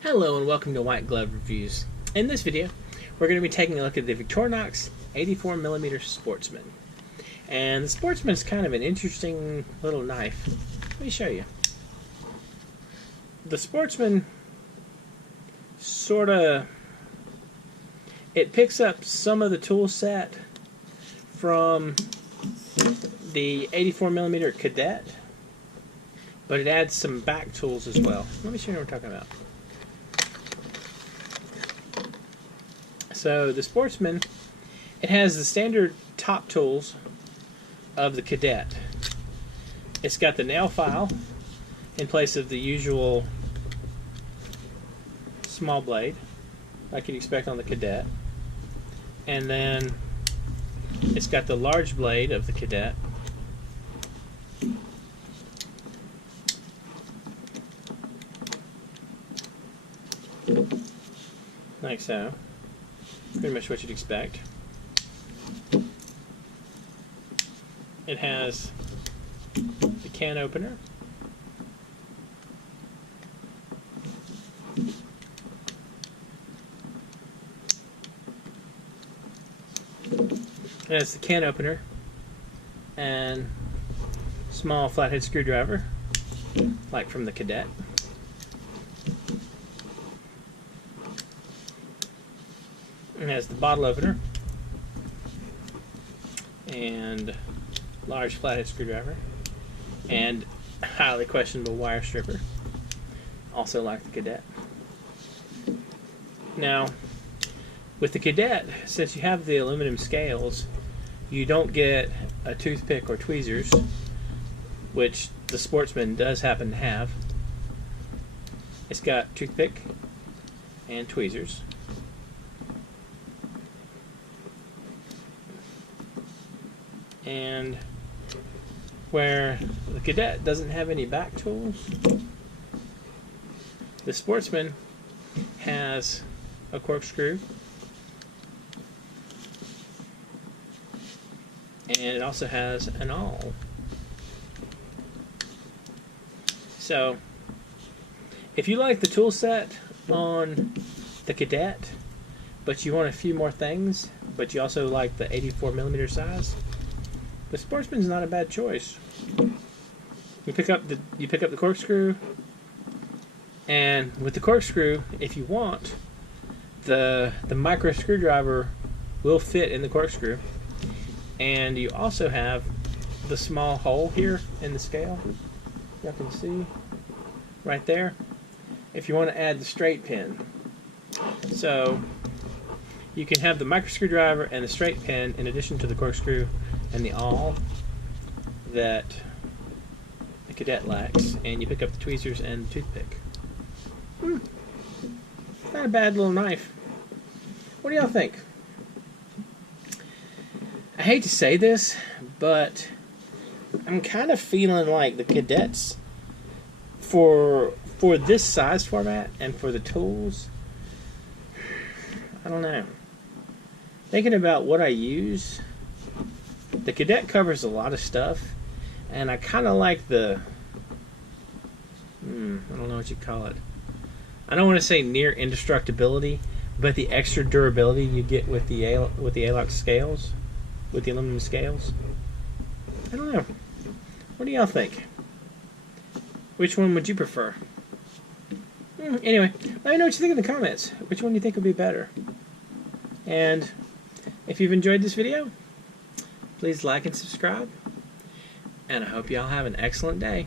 Hello and welcome to White Glove Reviews. In this video, we're going to be taking a look at the Victorinox 84mm Sportsman. And the Sportsman is kind of an interesting little knife. Let me show you. The Sportsman it picks up some of the tool set from the 84mm Cadet, but it adds some back tools as well. Let me show you what we're talking about. So the Sportsman, it has the standard top tools of the Cadet. It's got the nail file in place of the usual small blade, like you'd expect on the Cadet. And then it's got the large blade of the Cadet. Like so. Pretty much what you'd expect. It has the can opener. It has the can opener and small flathead screwdriver, like from the Cadet. It has the bottle opener and large flathead screwdriver and highly questionable wire stripper, also like the Cadet. Now, with the Cadet, since you have the aluminum scales, you don't get a toothpick or tweezers, which the Sportsman does happen to have. It's got toothpick and tweezers. And where the Cadet doesn't have any back tools, the Sportsman has a corkscrew, and it also has an awl. So if you like the tool set on the Cadet, but you want a few more things, but you also like the 84mm size, the Sportsman's not a bad choice. You pick up the corkscrew, and with the corkscrew, if you want, the micro screwdriver will fit in the corkscrew, and you also have the small hole here in the scale. You can see right there. If you want to add the straight pin, so you can have the micro screwdriver and the straight pin in addition to the corkscrew and the awl that the Cadet lacks, and you pick up the tweezers and the toothpick. Not a bad little knife. What do y'all think? I hate to say this, but I'm kind of feeling like the Cadets, for this size format and for the tools, I don't know. Thinking about what I use, the Cadet covers a lot of stuff, and I kind of like the, I don't know what you call it. I don't want to say near indestructibility, but the extra durability you get with the ALOX scales, with the aluminum scales. I don't know. What do y'all think? Which one would you prefer? Anyway, let me know what you think in the comments. Which one do you think would be better? And if you've enjoyed this video, please like and subscribe. And I hope y'all have an excellent day.